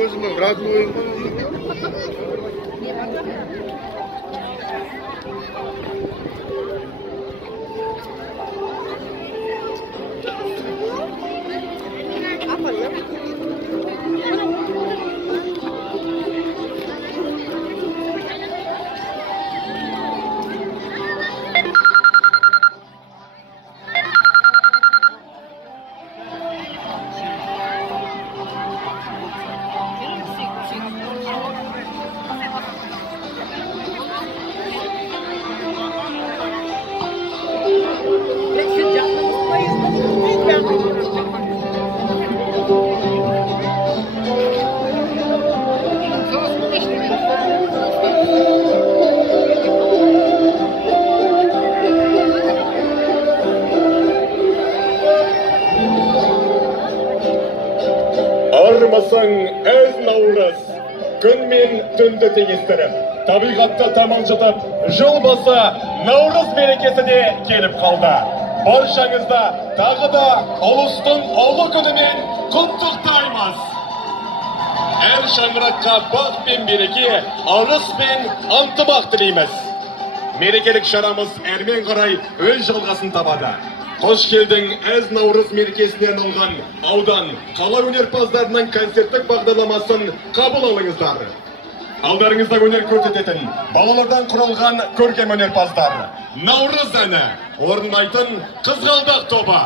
өзіме родной. Армасаң әз наурыз, күн мен түнді теңестіріп, табиғатты тамылжытып, жыл баса наурыз мерекесі де келіп қалды. Баршаңызда тағы да ұлыстың ұлы күнімен құттықтаймыз. Әр шаңыраққа бақ пен береке, арыс пен ынтымақ тілейміз. Мерекелік шарамыз әрмен қарай өз жалғасын табады. Қош келдің әз наурыз мерекесіне арналған аудан қала өнерпаздарының концерттік бағдарламасын қабыл алыңыздар. Алдарыңызда өнер көрсететін балалардан құралған көркем өнерпаздар. Наурыз әні орындайтын Қызғалдақ тобы.